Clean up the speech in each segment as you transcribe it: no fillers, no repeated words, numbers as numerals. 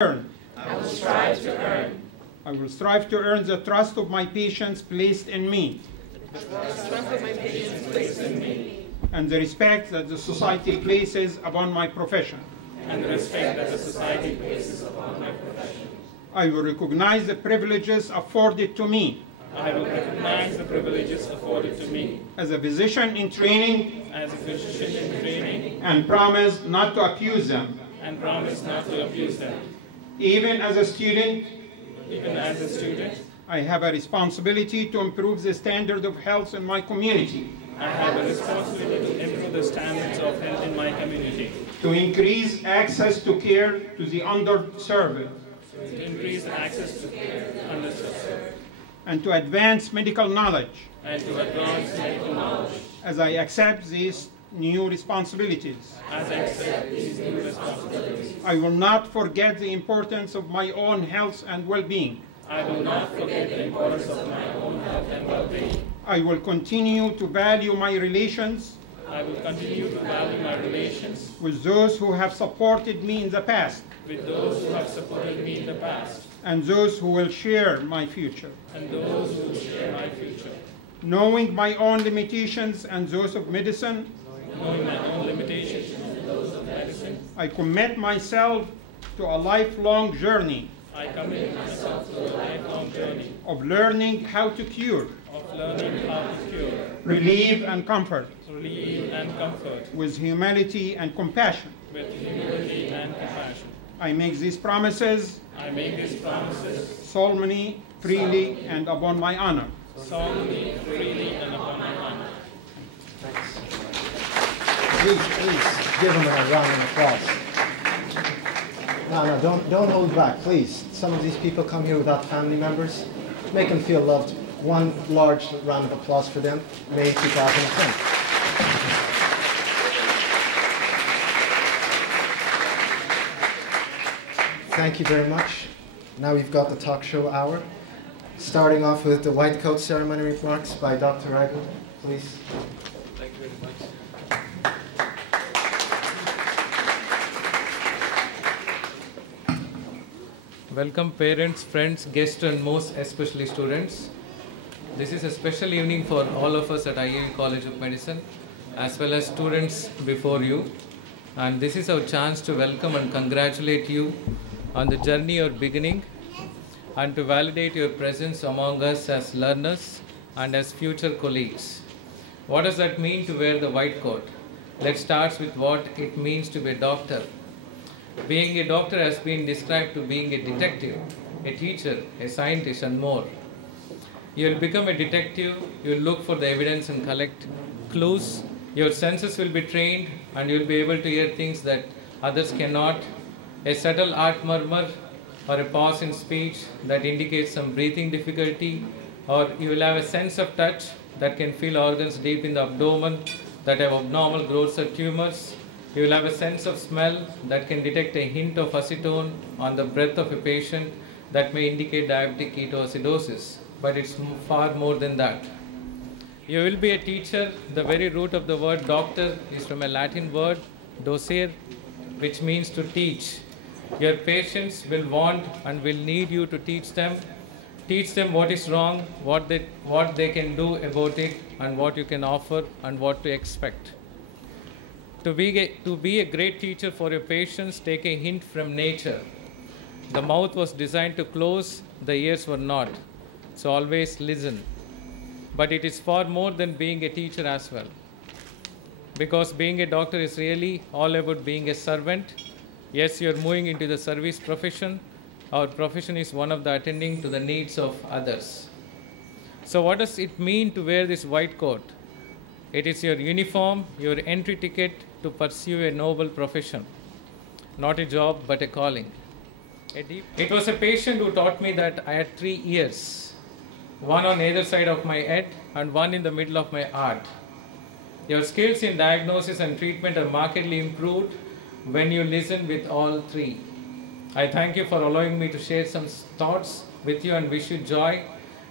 earn. I will strive to earn. I will strive to earn the trust of my patients placed in me, and the respect that the society places upon my profession. And the respect that the society places upon my profession. I will recognize the privileges afforded to me I will recognize the privileges afforded to me as a physician in training as a physician in training and promise not to abuse them. and promise not to abuse them. Even as a student, Even as a student, I have a responsibility to improve the standard of health in my community, I have a responsibility to improve the standards of health in my community, to increase access to care to the underserved, to increase access to care underserved, and to advance medical knowledge. and to advance medical knowledge. As I accept these new responsibilities, As I accept these new responsibilities, I will not forget the importance of my own health and well-being. I will not forget the importance of my own health and well-being. I will continue to value my relations I will continue to value my relations with those who have supported me in the past with those who have supported me in the past and those who will share my future. and those who will share my future. Knowing my own limitations and those of medicine, Knowing my own limitations and those of medicine, I commit myself to a lifelong journey I commit myself to a lifelong journey of learning how to cure, of learning how to cure, relieve, and comfort relieve, and comfort with humility and compassion. with humility and compassion. I make these promises I make these promises solemnly, freely, and upon my honor. solemnly, freely, and upon my honor. Please give them a round of applause. No, don't hold back, please. Some of these people come here without family members. Make them feel loved. One large round of applause for them. May 2010. Thank you very much. Now we've got the talk show hour. Starting off with the white coat ceremony remarks by Dr. Raghu, please. Thank you very much. Welcome parents, friends, guests, and most especially students. This is a special evening for all of us at IAU College of Medicine, as well as students before you. And this is our chance to welcome and congratulate you on the journey you're beginning and to validate your presence among us as learners and as future colleagues. What does that mean to wear the white coat? Let's start with what it means to be a doctor. Being a doctor has been described to being a detective, a teacher, a scientist, and more. You'll become a detective, you'll look for the evidence and collect clues. Your senses will be trained and you'll be able to hear things that others cannot. A subtle art murmur or a pause in speech that indicates some breathing difficulty, or you will have a sense of touch that can feel organs deep in the abdomen that have abnormal growths or tumors. You will have a sense of smell that can detect a hint of acetone on the breath of a patient that may indicate diabetic ketoacidosis, but it's far more than that. You will be a teacher. The very root of the word doctor is from a Latin word, docere, which means to teach. Your patients will want and will need you to teach them what is wrong, what they can do about it, and what you can offer and what to expect. To be a great teacher for your patients, take a hint from nature. The mouth was designed to close, the ears were not. So always listen. But it is far more than being a teacher as well. Because being a doctor is really all about being a servant. Yes, you're moving into the service profession. Our profession is one of the attending to the needs of others. So what does it mean to wear this white coat? It is your uniform, your entry ticket to pursue a noble profession. Not a job, but a calling. It was a patient who taught me that I had 3 ears, one on either side of my head and one in the middle of my heart. Your skills in diagnosis and treatment are markedly improved when you listen with all 3. I thank you for allowing me to share some thoughts with you and wish you joy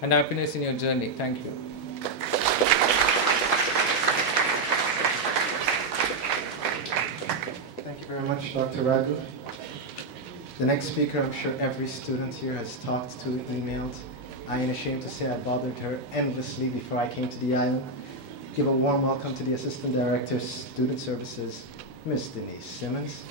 and happiness in your journey. Thank you. Thank you very much, Dr. Raghu. The next speaker, I'm sure every student here has talked to, emailed. I am ashamed to say I bothered her endlessly before I came to the island. Give a warm welcome to the Assistant Director of Student Services, Miss Denise Simmons.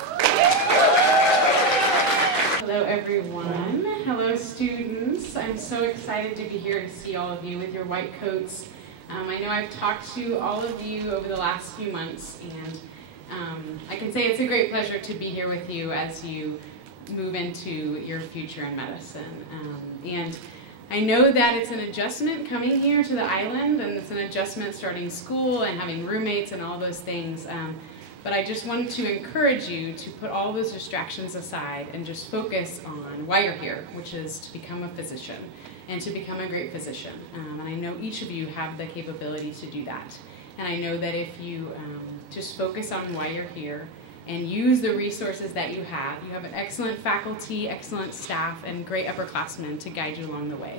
Hello everyone. Hello students. I'm so excited to be here to see all of you with your white coats. I know I've talked to all of you over the last few months, and I can say it's a great pleasure to be here with you as you move into your future in medicine. And I know that it's an adjustment coming here to the island, and it's an adjustment starting school and having roommates and all those things. But I just wanted to encourage you to put all those distractions aside and just focus on why you're here, which is to become a physician and to become a great physician. And I know each of you have the capability to do that. And I know that if you just focus on why you're here and use the resources that you have an excellent faculty, excellent staff, and great upperclassmen to guide you along the way.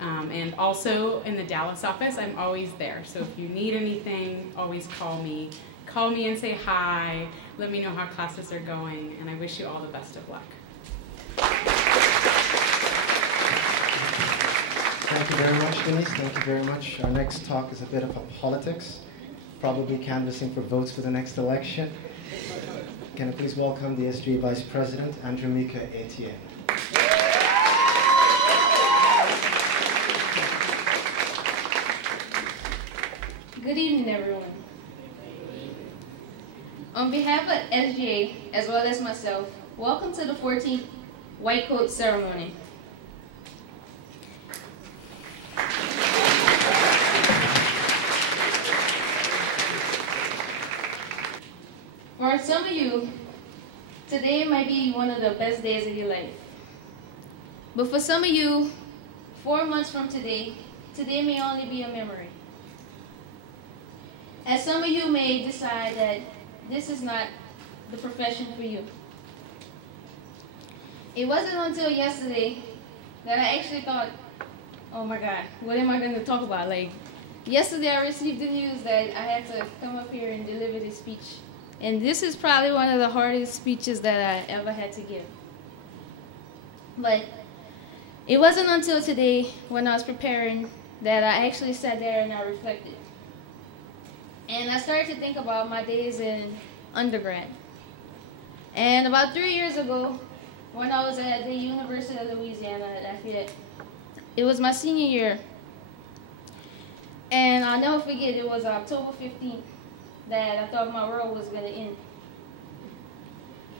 And also in the Dallas office, I'm always there. So if you need anything, always call me. Call me and say hi. Let me know how classes are going. And I wish you all the best of luck. Thank you very much, Denise. Thank you very much. Our next talk is a bit about politics, probably canvassing for votes for the next election. Can I please welcome the SGA Vice President, Andromika Etienne. Good evening, everyone. On behalf of SGA, as well as myself, welcome to the 14th White Coat Ceremony. For some of you, today might be one of the best days of your life. But for some of you, 4 months from today, today may only be a memory. As some of you may decide that this is not the profession for you. It wasn't until yesterday that I actually thought, oh my God, what am I going to talk about? Like, yesterday I received the news that I had to come up here and deliver this speech. And this is probably one of the hardest speeches that I ever had to give. But it wasn't until today when I was preparing that I actually sat there and I reflected. And I started to think about my days in undergrad. And about 3 years ago, when I was at the University of Louisiana at Lafayette, it was my senior year. And I'll never forget, it was October 15th that I thought my world was going to end.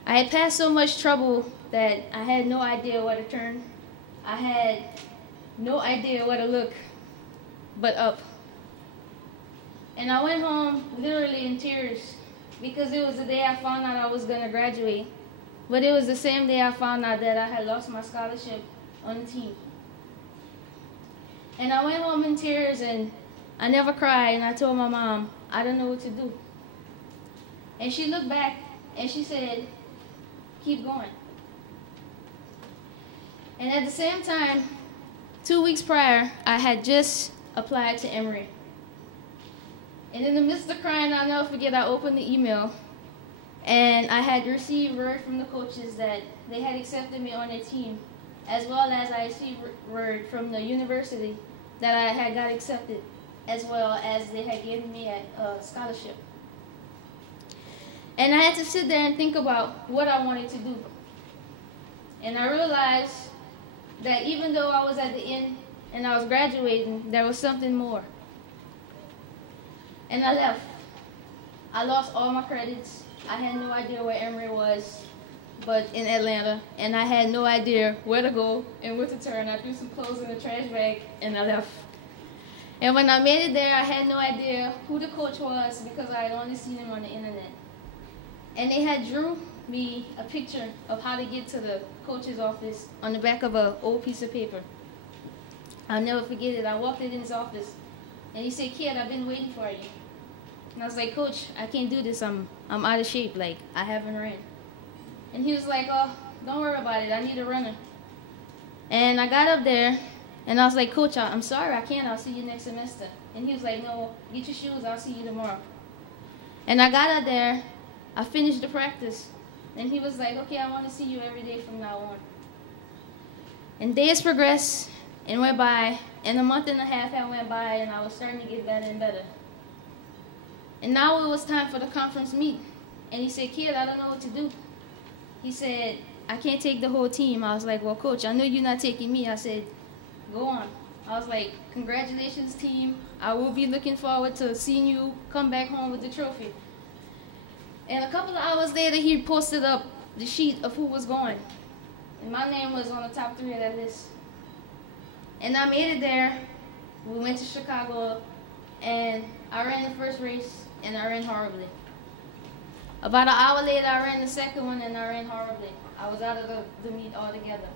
I had passed so much trouble that I had no idea where to turn. I had no idea where to look but up. And I went home literally in tears because it was the day I found out I was going to graduate. But it was the same day I found out that I had lost my scholarship on the team. And I went home in tears and I never cried, and I told my mom, I don't know what to do. And she looked back and she said, keep going. And at the same time, 2 weeks prior, I had just applied to Emory. And in the midst of crying, I'll never forget, I opened the email, and I had received word from the coaches that they had accepted me on their team, as well as I received word from the university that I had got accepted, as well as they had given me a scholarship. And I had to sit there and think about what I wanted to do. And I realized that even though I was at the end and I was graduating, there was something more. And I left. I lost all my credits. I had no idea where Emory was, but in Atlanta. And I had no idea where to go and where to turn. I threw some clothes in a trash bag and I left. And when I made it there, I had no idea who the coach was because I had only seen him on the internet. And they had drew me a picture of how to get to the coach's office on the back of an old piece of paper. I'll never forget it. I walked in his office and he said, "Kid, I've been waiting for you." And I was like, "Coach, I can't do this. I'm out of shape. Like, I haven't ran." And he was like, "Oh, don't worry about it. I need a runner." And I got up there and I was like, "Coach, I'm sorry, I can't. I'll see you next semester." And he was like, "No, get your shoes. I'll see you tomorrow." And I got up there. I finished the practice. And he was like, okay, I want to see you every day from now on. And days progressed and went by, and a month and a half had went by, and I was starting to get better and better. And now it was time for the conference meet. And he said, kid, I don't know what to do. He said, I can't take the whole team. I was like, well, coach, I know you're not taking me. I said, go on. I was like, congratulations, team. I will be looking forward to seeing you come back home with the trophy. And a couple of hours later, he posted up the sheet of who was going. And my name was on the top 3 of that list. And I made it there. We went to Chicago, and I ran the first race, and I ran horribly. About an hour later, I ran the second one, and I ran horribly. I was out of the meet altogether.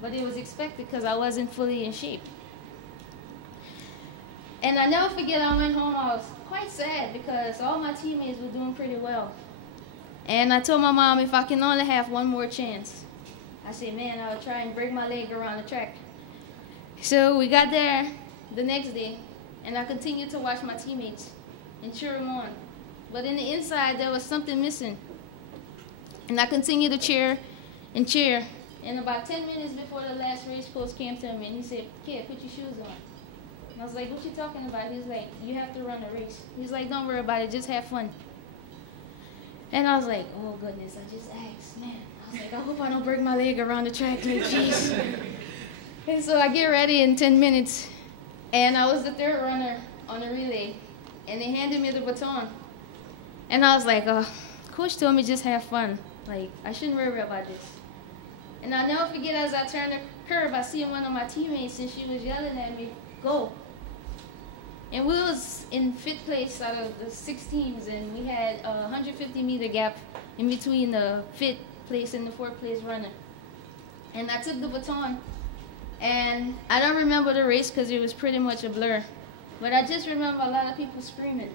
But it was expected because I wasn't fully in shape. And I never forget, I went home, I was quite sad because all my teammates were doing pretty well. And I told my mom if I can only have one more chance. I said, man, I would try and break my leg around the track. So we got there the next day, and I continued to watch my teammates and cheer them on. But in the inside, there was something missing. And I continued to cheer and cheer. And about 10 minutes before the last race, coach came to me and he said, kid, put your shoes on. And I was like, what you talking about? He's like, you have to run a race. He's like, don't worry about it, just have fun. And I was like, oh goodness, I just asked, man. I was like, I hope I don't break my leg around the track, like, jeez. And so I get ready in 10 minutes, and I was the 3rd runner on the relay, and they handed me the baton. And I was like, coach told me just have fun. Like, I shouldn't worry about this. And I'll never forget, as I turned the curve, I see one of my teammates, and she was yelling at me, go. And we was in 5th place out of the 6 teams, and we had a 150-meter gap in between the 5th place and the 4th place runner. And I took the baton, and I don't remember the race because it was pretty much a blur. But I just remember a lot of people screaming.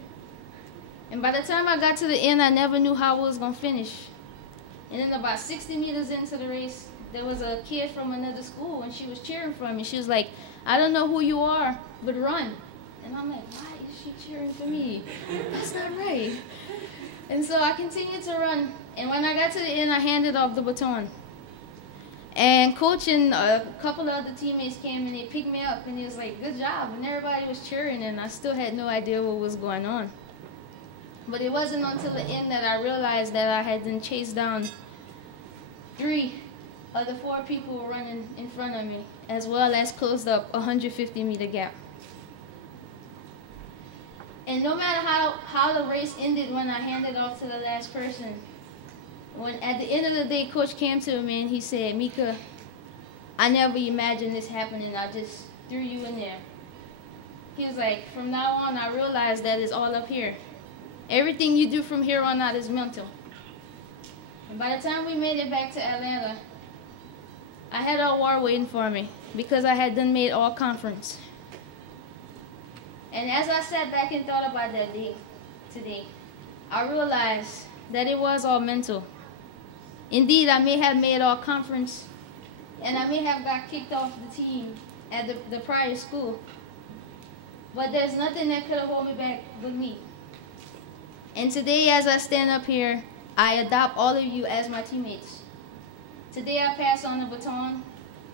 And by the time I got to the end, I never knew how I was going to finish. And then about 60 meters into the race, there was a kid from another school, and she was cheering for me. She was like, I don't know who you are, but run. And I'm like, why is she cheering for me? That's not right. And so I continued to run. And when I got to the end, I handed off the baton. And coach and a couple of other teammates came and they picked me up. And he was like, good job. And everybody was cheering. And I still had no idea what was going on. But it wasn't until the end that I realized that I had been chased down 3 of the 4 people were running in front of me, as well as closed up a 150-meter gap. And no matter how the race ended when I handed off to the last person, when at the end of the day, coach came to me and he said, Mika, I never imagined this happening. I just threw you in there. He was like, from now on, I realized that it's all up here. Everything you do from here on out is mental. And by the time we made it back to Atlanta, I had a award waiting for me because I had done made all conference. And as I sat back and thought about that day today, I realized that it was all mental. Indeed, I may have made all conference, and I may have got kicked off the team at the prior school. But there's nothing that could have held me back but me. And today, as I stand up here, I adopt all of you as my teammates. Today, I pass on a baton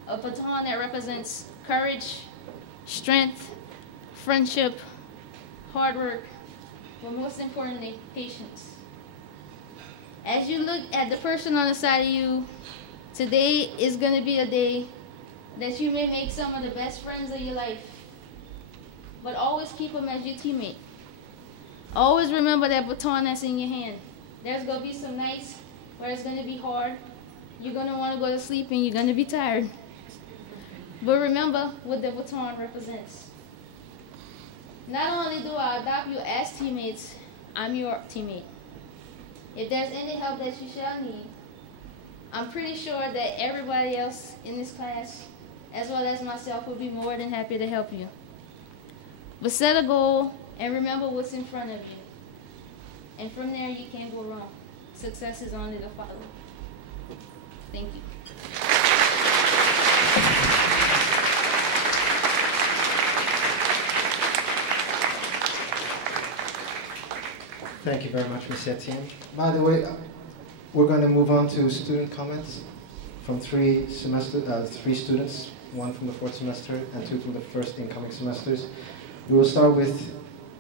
that represents courage, strength, friendship, hard work, but most importantly, patience. As you look at the person on the side of you, today is going to be a day that you may make some of the best friends of your life, but always keep them as your teammate. Always remember that baton that's in your hand. There's going to be some nights where it's going to be hard. You're going to want to go to sleep and you're going to be tired. But remember what the baton represents. Not only do I adopt you as teammates, I'm your teammate. If there's any help that you shall need, I'm pretty sure that everybody else in this class, as well as myself, will be more than happy to help you. But set a goal and remember what's in front of you. And from there, you can't go wrong. Success is only to follow. Thank you. Thank you very much, Ms. Etienne. By the way, We're going to move on to student comments from three students, one from the 4th semester and 2 from the first incoming semesters. We will start with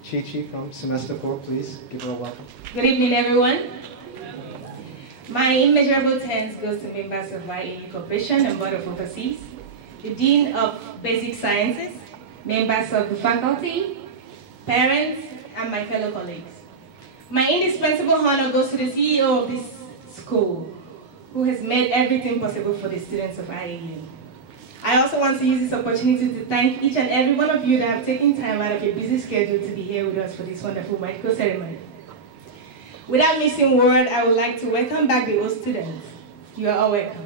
Chi-Chi from semester 4. Please give her a welcome. Good evening, everyone. My immeasurable thanks goes to members of IAU Corporation and Board of Overseas, the Dean of Basic Sciences, members of the faculty, parents, and my fellow colleagues. My indispensable honor goes to the CEO of this school, who has made everything possible for the students of IAU. I also want to use this opportunity to thank each and every one of you that have taken time out of your busy schedule to be here with us for this wonderful medical ceremony. Without missing word, I would like to welcome back the old students. You are all welcome.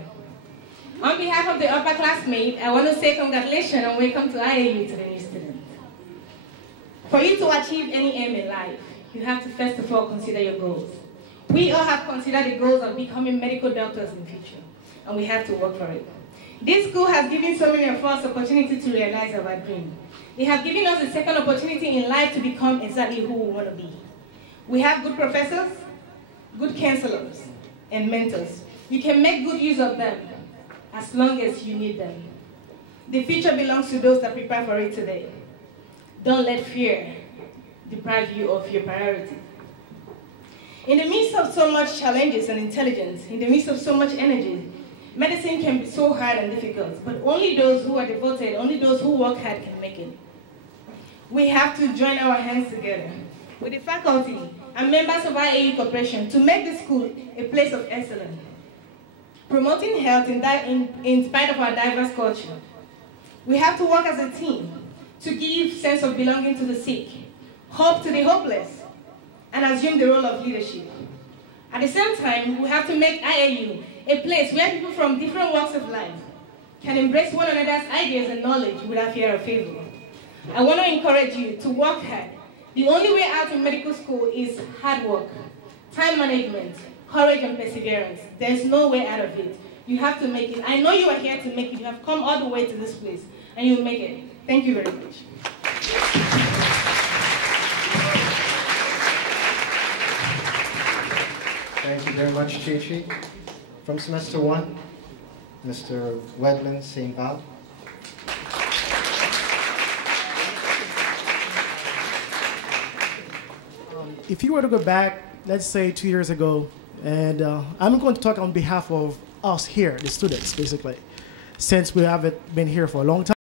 On behalf of the upperclassmates, I want to say congratulations and welcome to IAU to the new students. For you to achieve any aim in life, you have to first of all consider your goals. We all have considered the goals of becoming medical doctors in the future, and we have to work for it. This school has given so many of us opportunity to realize our dream. They have given us a second opportunity in life to become exactly who we want to be. We have good professors, good counselors, and mentors. You can make good use of them as long as you need them. The future belongs to those that prepare for it today. Don't let fear deprive you of your priority. In the midst of so much challenges and intelligence, in the midst of so much energy, medicine can be so hard and difficult, but only those who are devoted, only those who work hard can make it. We have to join our hands together with the faculty and members of IAU Corporation to make the school a place of excellence, promoting health in spite of our diverse culture. We have to work as a team to give sense of belonging to the sick, hope to the hopeless, and assume the role of leadership. At the same time, we have to make IAU a place where people from different walks of life can embrace one another's ideas and knowledge without fear or favor. I want to encourage you to work hard. The only way out in medical school is hard work, time management, courage and perseverance. There's no way out of it. You have to make it. I know you are here to make it. You have come all the way to this place, and you'll make it. Thank you very much. Thank you very much, Chi-Chi. From semester 1, Mr. Wedman St. Val. If you were to go back, let's say 2 years ago, and I'm going to talk on behalf of us here, the students, basically, since we haven't been here for a long time.